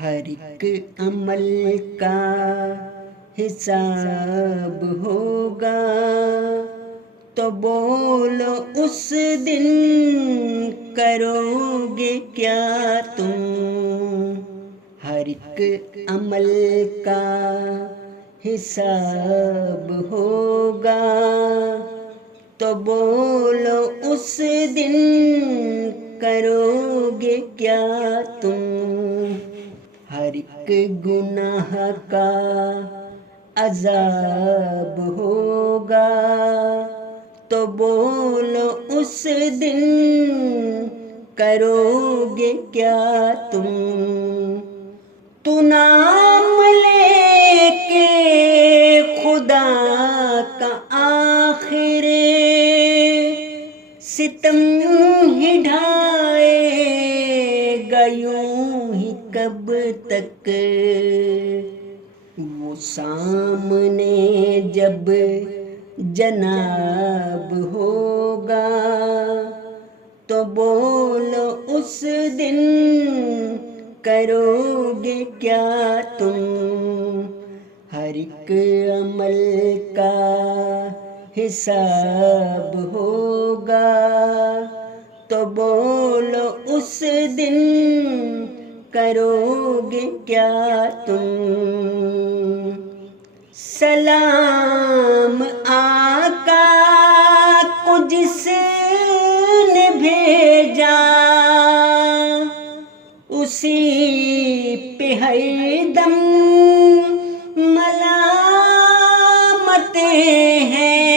ہر ایک عمل کا حساب ہوگا، تو بولو اس دن کرو گے کیا تم؟ ہر ایک عمل کا حساب ہوگا، تو بولو اس دن کرو گے کیا تم؟ ہر ایک گناہ کا عذاب ہوگا، تو بولو اس دن کرو گے کیا تم؟ تو نام لے کے خدا کا آخر ستم ہی ڈھائے گا یوں ہی کب تک؟ وہ سامنے جب جناب ہوگا، تو بولو اس دن کرو گے کیا تم؟ ہر ایک عمل کا حساب ہوگا، تو بولو اس دن کرو گے کیا تم؟ سلام آقا کو جس نے بھیجا، اسی پہ ہر دم ملامتیں ہیں۔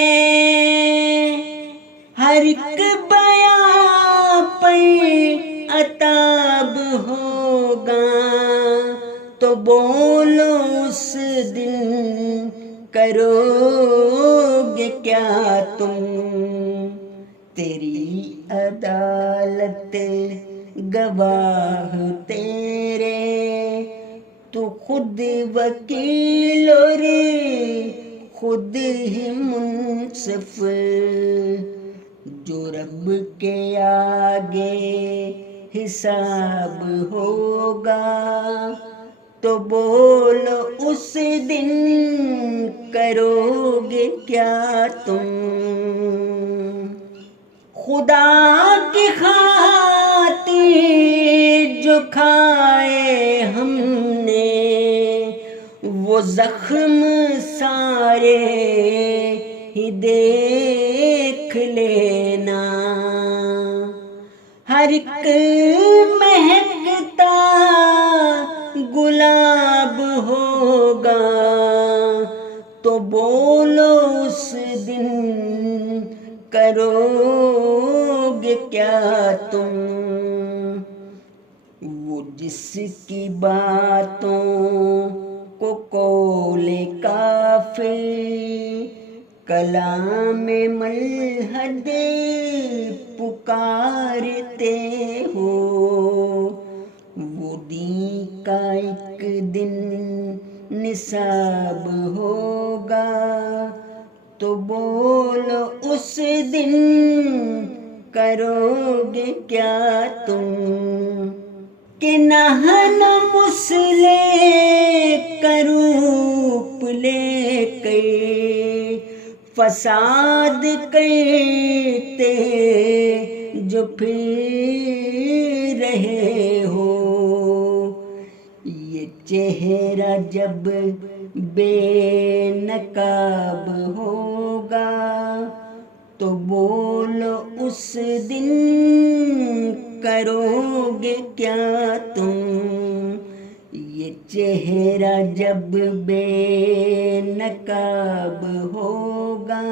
ہر ایک بیان پر عتاب ہوگا، تو بولو اس دن کرو گے کیا تم؟ تیری عدالت گواہ تیرے، تو خود وکیل اور خود ہی منصف، جو رب کے آگے حساب ہوگا، تو بولو اس دن کرو گے کیا تم؟ خدا کی خاطر جو کھائے ہم نے، وہ زخم سارے ہی دیکھ لینا۔ ہر ایک مہکتا گلاب ہوگا، تو بولو اس دن کرو گے کیا تم؟ وہ جس کی باتوں کو قول کافر کلام ملحد پکارتے ہو، وہ دین کا ایک دن نصاب ہوگا، تو بولو اس دن کرو گے کیا تم؟ کہ نحن مسلح کروپ لے کر فساد کرتے جو پھر رہے ہو، یہ چہرہ جب بے نقاب ہوگا، تو بولو اس دن کرو گے کیا تم؟ یہ چہرہ جب بے نقاب ہوگا،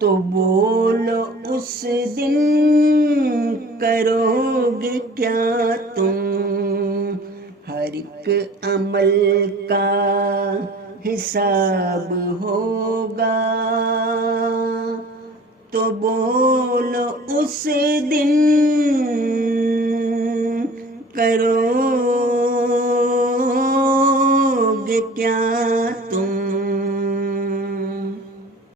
تو بولو اس دن کرو گے کیا تم؟ ہر ایک عمل کا حساب ہوگا، تو بولو اس دن کرو گے کیا